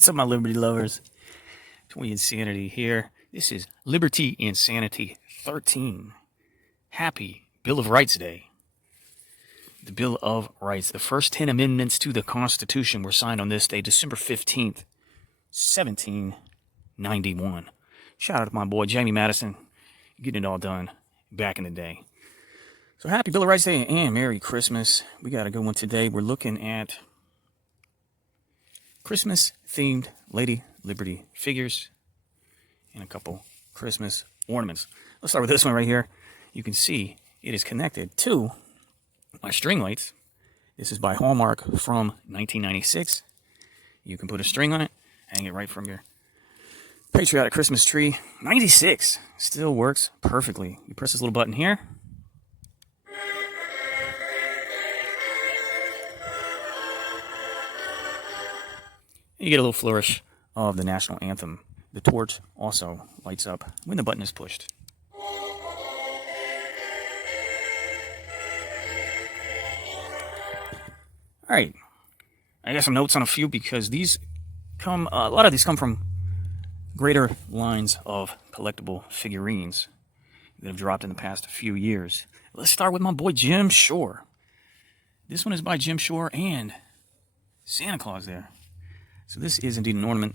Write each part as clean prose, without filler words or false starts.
What's up, my Liberty lovers? Twin Insanity here. This is Liberty Insanity 13. Happy Bill of Rights Day. The Bill of Rights. The first 10 amendments to the Constitution were signed on this day, December 15th, 1791. Shout out to my boy Jamie Madison, getting it all done back in the day. So happy Bill of Rights Day and Merry Christmas. We got a good one today. We're looking at Christmas-themed Lady Liberty figures and a couple Christmas ornaments. Let's start with this one right here. You can see it is connected to my string lights. This is by Hallmark from 1996. You can put a string on it, hang it right from your patriotic Christmas tree. 96 still works perfectly. You press this little button here. You get a little flourish of the national anthem. The torch also lights up when the button is pushed. All right, I got some notes on a few because these come, a lot of these come from greater lines of collectible figurines that have dropped in the past few years. Let's start with my boy Jim Shore. This one is by Jim Shore and Santa Claus there. So this is indeed an ornament.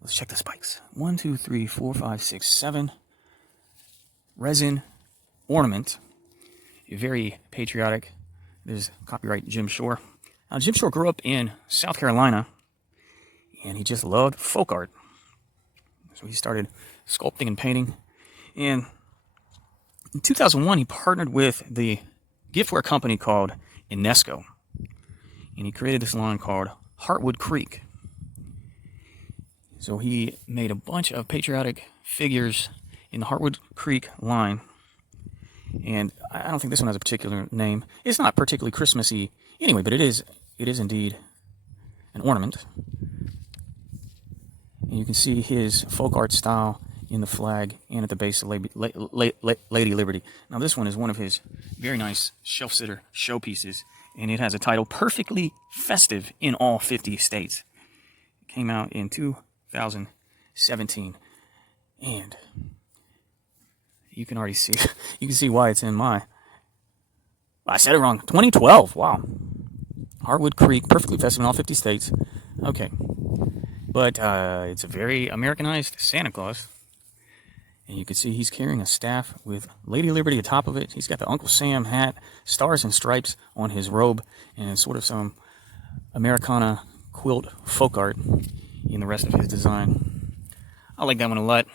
Let's check the spikes. 1, 2, 3, 4, 5, 6, 7. Resin ornament. Very patriotic. There's copyright Jim Shore. Now, Jim Shore grew up in South Carolina, and he just loved folk art. So he started sculpting and painting. And in 2001, he partnered with the giftware company called Inesco. And he created this line called Heartwood Creek. So he made a bunch of patriotic figures in the Heartwood Creek line. And I don't think this one has a particular name. It's not particularly Christmassy anyway, but it is indeed an ornament. And you can see his folk art style in the flag and at the base of Lady Liberty. Now this one is one of his very nice shelf-sitter showpieces, and it has a title, Perfectly Festive in All 50 States. It came out in 2017, and you can already see, you can see why it's in my, I said it wrong, 2012, wow. Heartwood Creek, Perfectly Festive in All 50 States. Okay, but it's a very Americanized Santa Claus. And you can see he's carrying a staff with Lady Liberty atop of it. He's got the Uncle Sam hat, stars and stripes on his robe, and sort of some Americana quilt folk art in the rest of his design. I like that one a lot.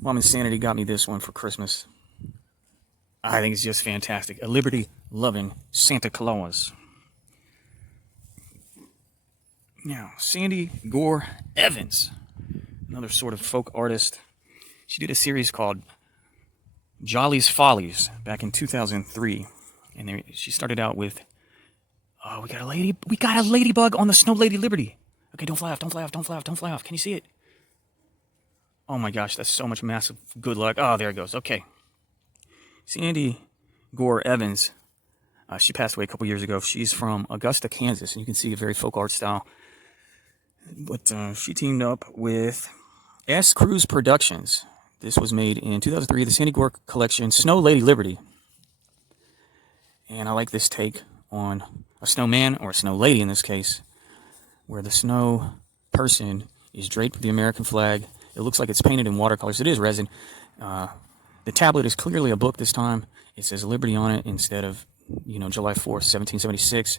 Mom Insanity got me this one for Christmas. I think it's just fantastic. A liberty-loving Santa Claus. Now, Sandy Gore Evans, another sort of folk artist. She did a series called Jolly's Follies back in 2003, and she started out with, "Oh, we got a ladybug on the Snowlady Liberty." Okay, don't fly off, don't fly off, don't fly off, don't fly off. Can you see it? Oh my gosh, that's so much massive good luck. Oh, there it goes. Okay, Sandy Gore Evans. She passed away a couple years ago. She's from Augusta, Kansas, and you can see a very folk art style. But she teamed up with S. Cruz Productions. This was made in 2003, the Sandy Gore collection, Snowlady Liberty. And I like this take on a snowman, or a snow lady in this case, where the snow person is draped with the American flag. It looks like it's painted in watercolors. It is resin. The tablet is clearly a book this time. It says Liberty on it instead of, July 4th, 1776.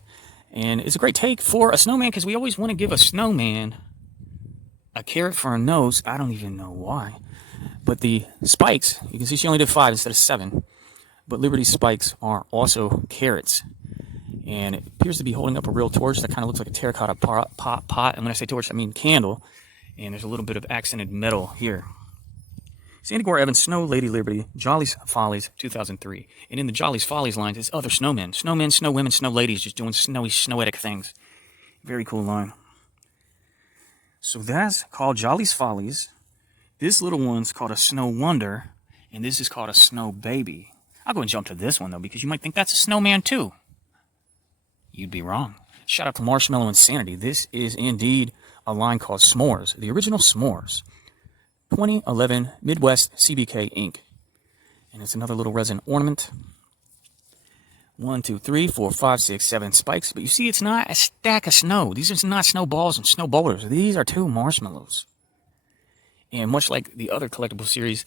And it's a great take for a snowman, because we always want to give a snowman a carrot for a nose. I don't even know why. But the spikes, you can see she only did 5 instead of 7. But Liberty's spikes are also carrots. And it appears to be holding up a real torch that kind of looks like a terracotta pot. And when I say torch, I mean candle. And there's a little bit of accented metal here. Sandy Gore Evans, Snow Lady Liberty, Jolly's Follies, 2003. And in the Jolly's Follies lines is other snowmen. Snowmen, snow women, snow ladies, just doing snowy, snowetic things. Very cool line. So that's called Jolly's Follies. This little one's called a Snowonder, and this is called a Snowbaby. I'll go and jump to this one, though, because you might think that's a snowman, too. You'd be wrong. Shout out to Marshmallow Insanity. This is indeed a line called Smores, the original Smores. 2011 Midwest CBK ink. And it's another little resin ornament. 1, 2, 3, 4, 5, 6, 7 spikes. But you see, it's not a stack of snow. These are not snowballs and snow boulders. These are 2 marshmallows. And much like the other collectible series,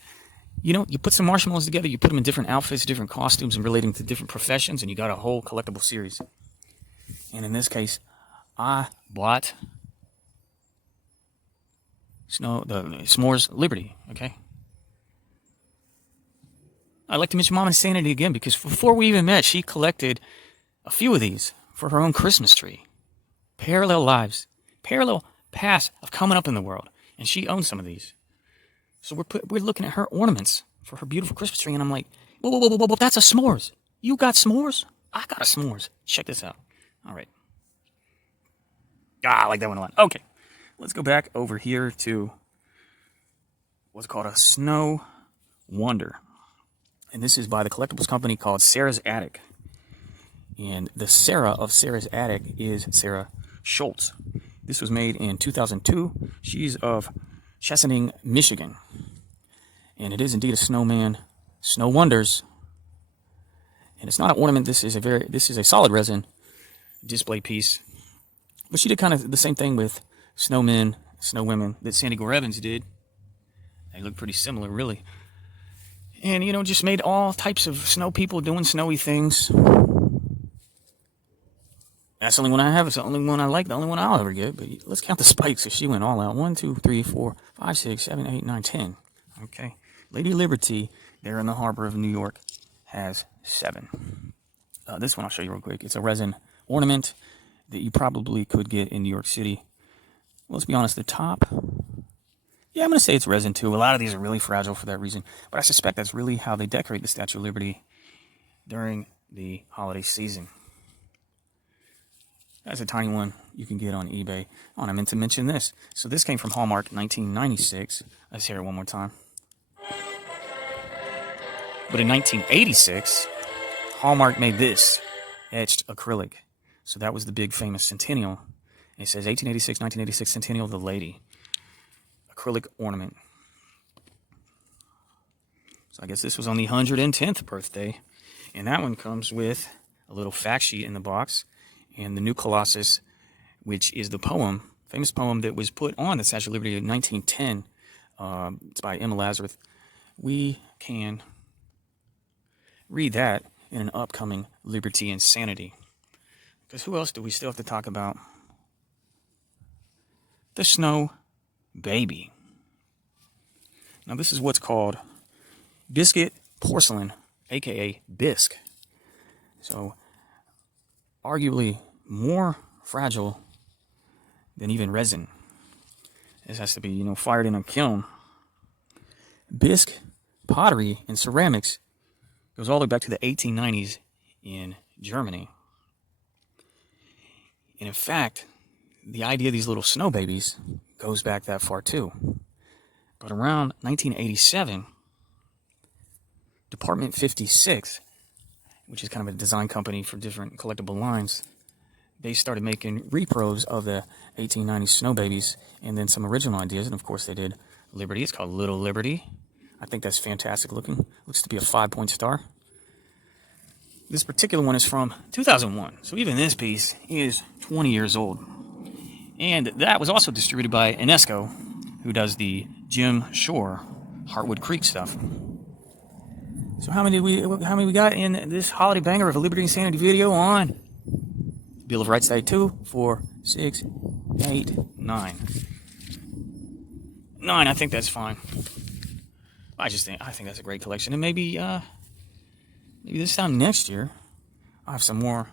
you know, you put some marshmallows together, you put them in different outfits, different costumes, and relating to different professions, and you got a whole collectible series. And in this case, I bought the S'mores Liberty, okay? I'd like to mention Mama Insanity again because before we even met, she collected a few of these for her own Christmas tree. Parallel lives, parallel paths of coming up in the world, and she owns some of these. So we're looking at her ornaments for her beautiful Christmas tree, and I'm like, whoa, that's a S'mores. You got S'mores? I got a S'mores. Check this out. All right. I like that one a lot. Okay, let's go back over here to what's called a Snowonder. And this is by the collectibles company called Sarah's Attic. And the Sarah of Sarah's Attic is Sarah Schultz. This was made in 2002. She's of Chesaning, Michigan. And it is indeed a snowman, Snowonders. And it's not an ornament. This is a solid resin display piece. But she did kind of the same thing with snowmen, snowwomen that Sandy Gore Evans did. They look pretty similar, really. And, you know, just made all types of snow people doing snowy things. That's the only one I have. It's the only one I like, the only one I'll ever get. But let's count the spikes. So she went all out. 1, 2, 3, 4, 5, 6, 7, 8, 9, 10. Okay. Lady Liberty, there in the harbor of New York, has 7. This one I'll show you real quick. It's a resin ornament that you probably could get in New York City. Well, let's be honest, the top... Yeah, I'm going to say it's resin too. A lot of these are really fragile for that reason. But I suspect that's really how they decorate the Statue of Liberty during the holiday season. That's a tiny one you can get on eBay. Oh, and I meant to mention this. So this came from Hallmark 1996. Let's hear it one more time. But in 1986, Hallmark made this etched acrylic. So that was the big famous centennial. It says 1886, 1986 Centennial of the Lady. Acrylic ornament. So I guess this was on the 110th birthday. And that one comes with a little fact sheet in the box. And the New Colossus, which is the poem, famous poem that was put on the Statue of Liberty in 1910. It's by Emma Lazarus. We can read that in an upcoming Liberty Insanity. Because who else do we still have to talk about? The Snowbaby. Now this is what's called biscuit porcelain, aka bisque. So arguably more fragile than even resin. This has to be, you know, fired in a kiln. Bisque pottery and ceramics goes all the way back to the 1890s in Germany. And in fact, the idea of these little snow babies goes back that far too. But around 1987, Department 56, which is kind of a design company for different collectible lines, they started making repros of the 1890s Snow Babies and then some original ideas. And of course they did Liberty. It's called Little Liberty. I think that's fantastic looking. Looks to be a 5-point star. This particular one is from 2001. So even this piece is 20 years old. And that was also distributed by Enesco, who does the Jim Shore Heartwood Creek stuff. So how many we got in this holiday banger of a Liberty Insanity video on Bill of Rights Day? 2, 4, 6, 8, 9. 9, I think that's fine. I think that's a great collection. And maybe this time next year I'll have some more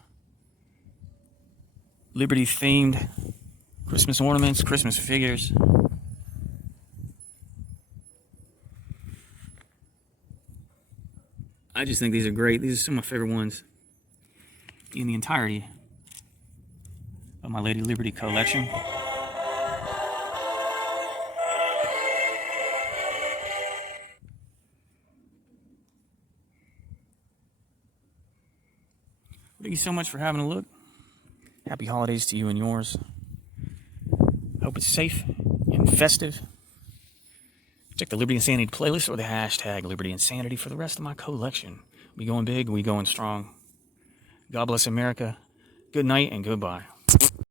Liberty themed Christmas ornaments, Christmas figures. I just think these are great. These are some of my favorite ones in the entirety of my Lady Liberty collection. Thank you so much for having a look. Happy holidays to you and yours. Hope it's safe and festive. Check the Liberty Insanity playlist or the hashtag Liberty Insanity for the rest of my collection. We going big, we going strong. God bless America. Good night and goodbye.